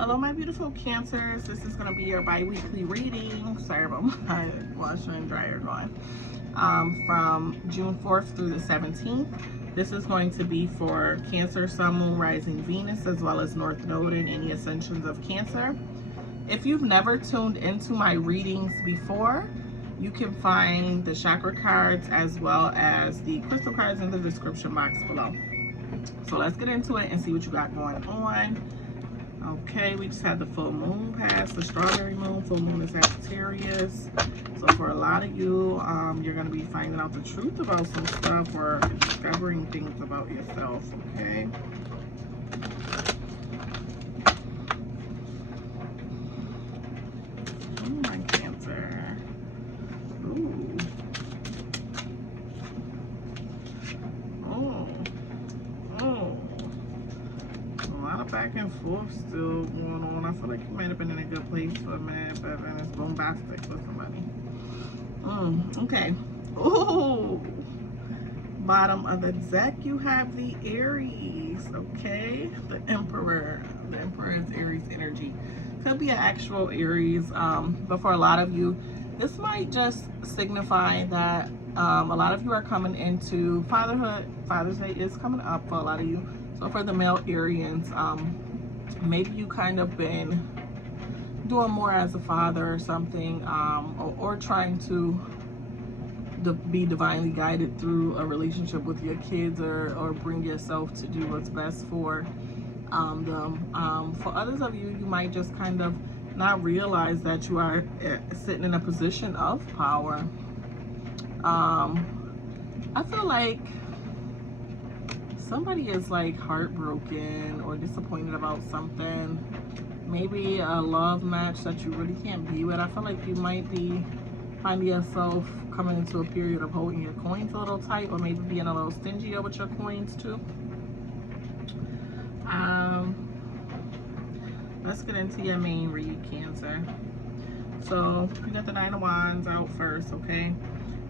Hello, my beautiful Cancers. This is going to be your bi-weekly reading. Sorry about my washer and dryer going. From June 4th through the 17th. This is going to be for Cancer, Sun, Moon, Rising, Venus, as well as North Node and any ascensions of Cancer. If you've never tuned into my readings before, you can find the chakra cards as well as the crystal cards in the description box below. So let's get into it and see what you got going on. Okay, we just had the full moon pass, the strawberry moon. Full moon is Sagittarius. So for a lot of you, you're going to be finding out the truth about some stuff or discovering things about yourself, okay? Oh, my Cancer. Ooh. Oh. Oh. A lot of back and forth still going on. I feel like you might have been in a good place for a minute, but then it's bombastic with somebody. Okay. Ooh. Bottom of the deck, you have the Aries. Okay. The Emperor. The Emperor is Aries energy. Could be an actual Aries, but for a lot of you, this might just signify that a lot of you are coming into fatherhood. Father's Day is coming up for a lot of you. So for the male Arians, maybe you kind of been doing more as a father or something, or trying to be divinely guided through a relationship with your kids, or bring yourself to do what's best for them. For others of you, you might just kind of not realize that you are sitting in a position of power. I feel like somebody is like heartbroken or disappointed about something. Maybe a love match that you really can't be with. I feel like you might be finding yourself coming into a period of holding your coins a little tight, or maybe being a little stingier with your coins too. Let's get into your main read, Cancer. So we got the Nine of Wands out first, okay?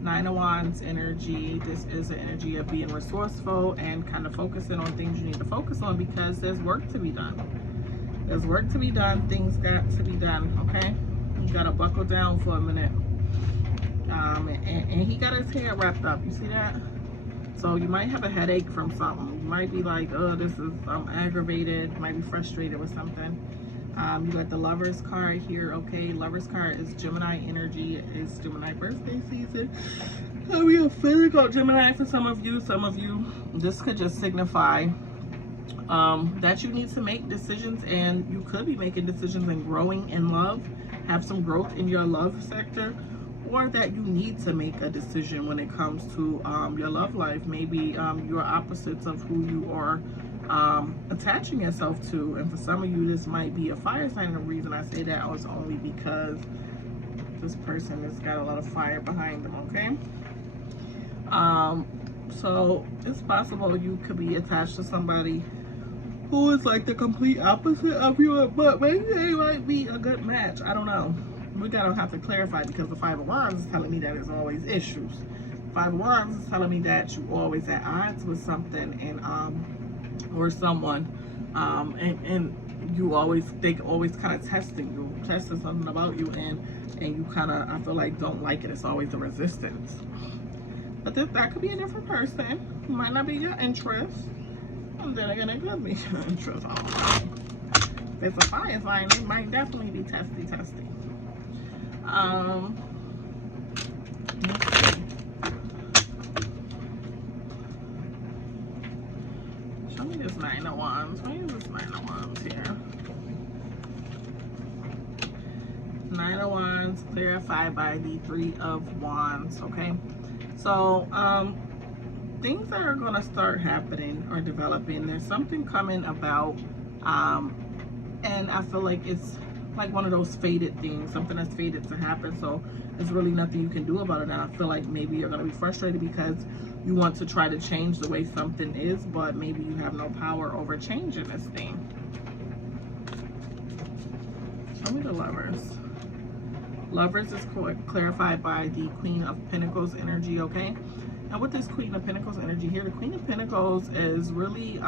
Nine of Wands energy. This is the energy of being resourceful and kind of focusing on things you need to focus on, because there's work to be done. There's work to be done. Things got to be done, okay? You gotta buckle down for a minute. And he got his hair wrapped up. You see that? So you might have a headache from something. You might be like, oh, this is, I'm aggravated. You might be frustrated with something. You got the Lovers card here, okay? Lovers card is Gemini energy. It's Gemini birthday season. So we are physical Gemini for some of you. Some of you, this could just signify that you need to make decisions, and you could be making decisions and growing in love. Have some growth in your love sector, or that you need to make a decision when it comes to your love life. Maybe you're opposites of who you are attaching yourself to, and for some of you this might be a fire sign. And the reason I say that is only because this person has got a lot of fire behind them, okay? So it's possible you could be attached to somebody who is like the complete opposite of you, but maybe they might be a good match. I don't know. We gotta have to clarify, because the Five of Wands is telling me that there's always issues. Five of Wands is telling me that you always at odds with something and or someone, and you always, they always kind of testing something about you, and you kind of, I feel like, don't like it. It's always a resistance. But that could be a different person. Might not be your interest. And then again, it could be your interest. I don't know. If it's a fire sign, it might definitely be testy. Show me this Nine of Wands. Where is this Nine of Wands here? Nine of Wands clarified by the Three of Wands, okay? So, things that are going to start happening or developing. There's something coming about, and I feel like it's like one of those fated things, something that's fated to happen. So there's really nothing you can do about it. And I feel like maybe you're going to be frustrated because you want to try to change the way something is, but maybe you have no power over changing this thing. Show me the Lovers. Lovers is clarified by the Queen of Pentacles energy, okay? And with this Queen of Pentacles energy here, the Queen of Pentacles is really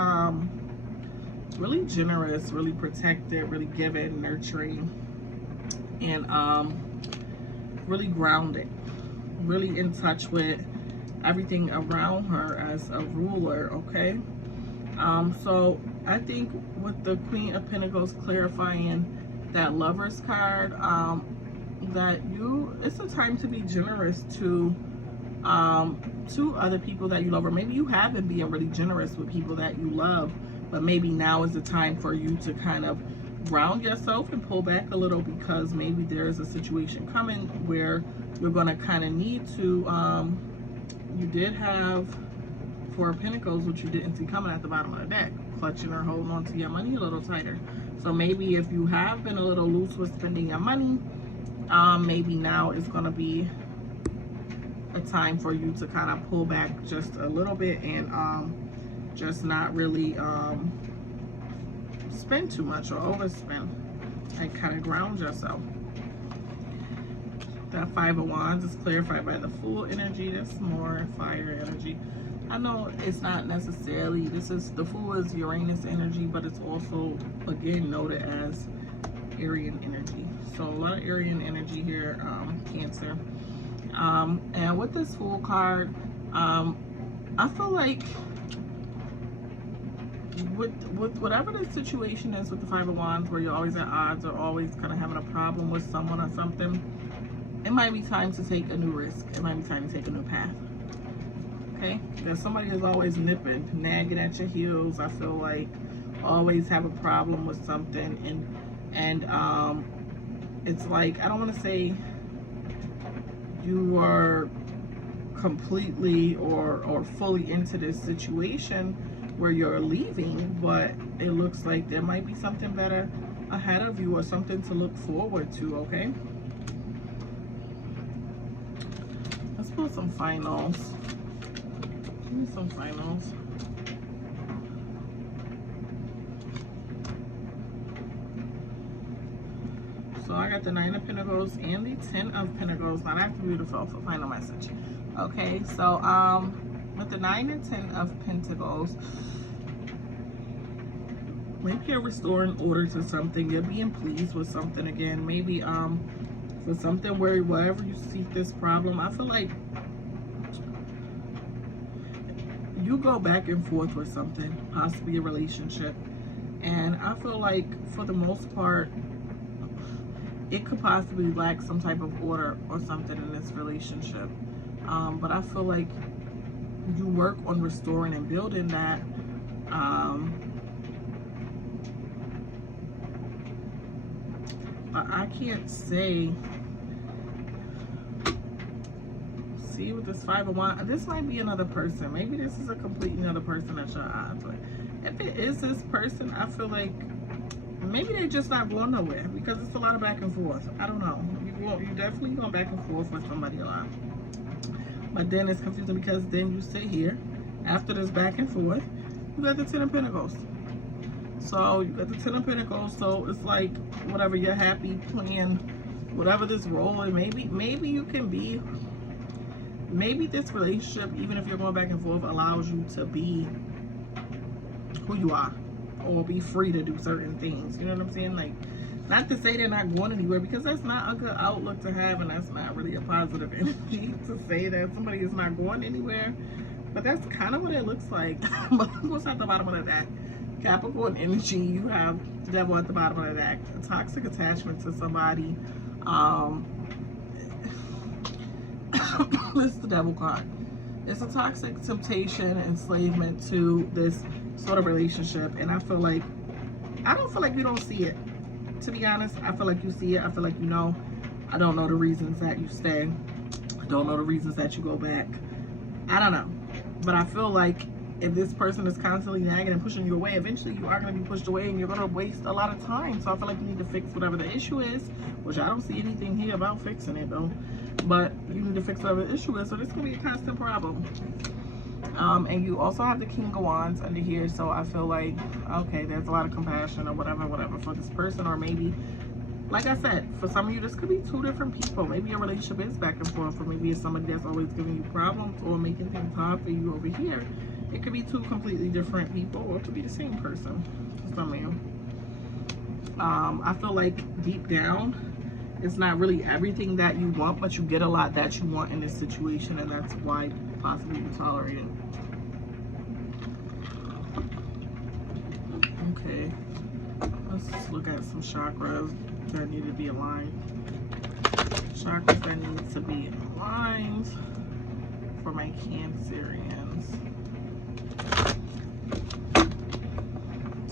really generous, really protected, really giving, nurturing, and really grounded, really in touch with everything around her as a ruler, okay? So I think with the Queen of Pentacles clarifying that Lover's card, that it's a time to be generous to other people that you love, or maybe you have been being really generous with people that you love, but maybe now is the time for you to kind of ground yourself and pull back a little, because maybe there is a situation coming where you're going to kind of need to, you did have Four of Pentacles, which you didn't see coming at the bottom of the deck, clutching or holding on to your money a little tighter. So maybe if you have been a little loose with spending your money, maybe now is going to be a time for you to kind of pull back just a little bit and just not really spend too much or overspend, and kind of ground yourself. That Five of Wands is clarified by the Fool energy. That's more fire energy. I know it's not necessarily, the Fool is Uranus energy, but it's also, again, noted as Aryan energy. So a lot of Aryan energy here, Cancer. And with this Fool card, I feel like with whatever the situation is with the Five of Wands, where you're always at odds or always kind of having a problem with someone or something, it might be time to take a new risk. It might be time to take a new path. Okay? Because somebody is always nipping, nagging at your heels. I feel like always have a problem with something, and it's like, I don't want to say you are completely or fully into this situation where you're leaving, but it looks like there might be something better ahead of you or something to look forward to, okay? Let's pull some finals. Give me some finals. So I got the Nine of Pentacles and the Ten of Pentacles. Now that's beautiful for final message. Okay, so with the 9 and 10 of Pentacles, maybe you're restoring order to something. You're being pleased with something again. Maybe for something where wherever you seek this problem, I feel like you go back and forth with something, possibly a relationship. And I feel like for the most part, it could possibly lack some type of order or something in this relationship. But I feel like you work on restoring and building that. I can't say. See, with this Five of Wands, this might be another person. Maybe this is a completely other person that you're odds with. If it is this person, I feel like maybe they're just not going nowhere, because it's a lot of back and forth. I don't know. You definitely going back and forth with somebody a lot. But then it's confusing, because then you sit here after this back and forth, you got the Ten of Pentacles. So you got the Ten of Pentacles, so it's like whatever, you're happy playing whatever this role, and maybe you can be, maybe this relationship, even if you're going back and forth, allows you to be who you are, or be free to do certain things. You know what I'm saying? Like, not to say they're not going anywhere, because that's not a good outlook to have, and that's not really a positive energy to say that somebody is not going anywhere. But that's kind of what it looks like. But what's at the bottom of that? Capricorn energy, you have the Devil at the bottom of the deck. A toxic attachment to somebody. This is the Devil card. It's a toxic temptation, enslavement to this sort of relationship. And I feel like, I don't feel like you don't see it. To be honest, I feel like you see it. I feel like you know. I don't know the reasons that you stay. I don't know the reasons that you go back. I don't know. But I feel like if this person is constantly nagging and pushing you away, eventually you are going to be pushed away, and you're going to waste a lot of time. So I feel like you need to fix whatever the issue is, which I don't see anything here about fixing it though. But you need to fix whatever the issue is. So this is going to be a constant problem. And you also have the King of Wands under here. So I feel like, okay, there's a lot of compassion or whatever for this person. Or maybe, like I said, for some of you, this could be two different people. Maybe your relationship is back and forth, or maybe it's somebody that's always giving you problems or making things hard for you over here. It could be two completely different people, or it could be the same person for some of you. I feel like deep down, it's not really everything that you want, but you get a lot that you want in this situation, and that's why possibly you tolerate it. Okay, let's look at some chakras that need to be aligned. Chakras that need to be aligned for my Cancerians.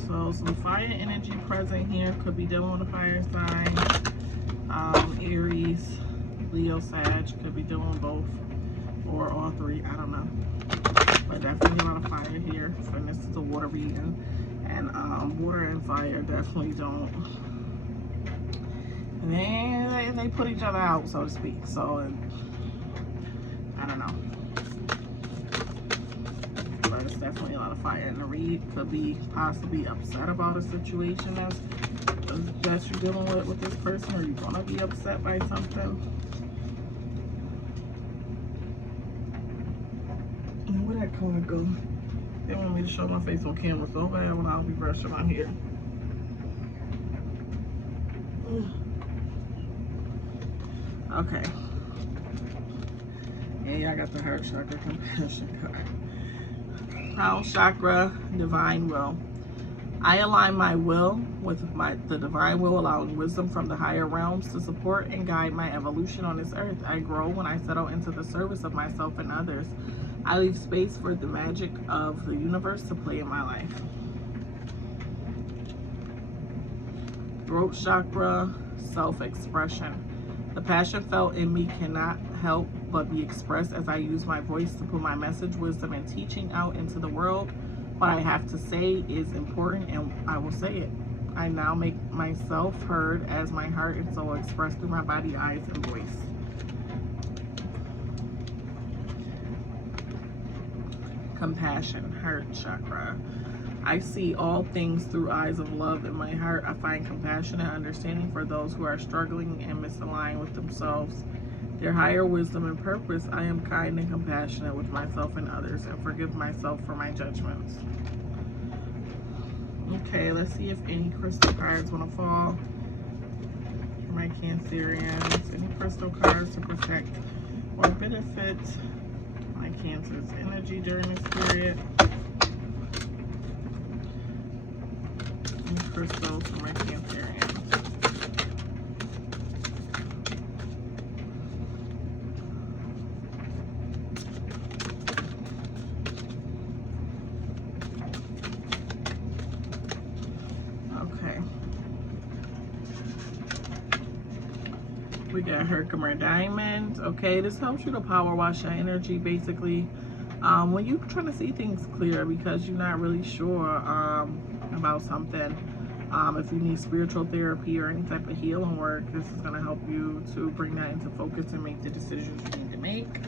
So some fire energy present here. Could be dealing with a fire sign. Aries, Leo, Sag. Could be dealing both or all three. I don't know. But definitely a lot of fire here. So this is a water reading. And water and fire definitely don't. And they put each other out, so to speak. So I don't know. But it's definitely a lot of fire in the read. Could be possibly upset about a situation that you're dealing with this person, or you're gonna be upset by something. And where that card go? They want me to show my face on camera so bad when I'll be brushing my hair. Okay. Yeah, I got the heart chakra compassion card. Crown chakra, divine will. I align my will with the divine will, allowing wisdom from the higher realms to support and guide my evolution on this earth. I grow when I settle into the service of myself and others. I leave space for the magic of the universe to play in my life. Throat chakra, self-expression. The passion felt in me cannot help but be expressed as I use my voice to put my message, wisdom, and teaching out into the world. What I have to say is important, and I will say it. I now make myself heard as my heart and soul express through my body, eyes, and voice. Compassion, heart chakra. I see all things through eyes of love in my heart. I find compassion and understanding for those who are struggling and misaligned with themselves, their higher wisdom and purpose. I am kind and compassionate with myself and others, and forgive myself for my judgments. Okay, let's see if any crystal cards want to fall for my Cancerians. Any crystal cards to protect or benefit my Cancer's energy during this period. Any crystals for my Cancerians. Okay. We got herkimer diamond. Okay, this helps you to power wash your energy, basically. When you're trying to see things clear because you're not really sure about something. If you need spiritual therapy or any type of healing work, this is going to help you to bring that into focus and make the decisions you need to make.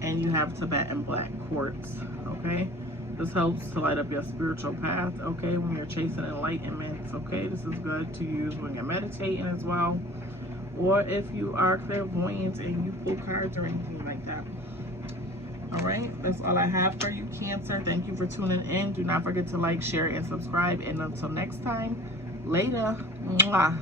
And you have Tibetan black quartz. Okay, this helps to light up your spiritual path. Okay, when you're chasing enlightenment. Okay, this is good to use when you're meditating as well, or if you are clairvoyant and you pull cards or anything like that. All right, that's all I have for you, Cancer. Thank you for tuning in. Do not forget to like, share, and subscribe. And until next time, later. Mwah.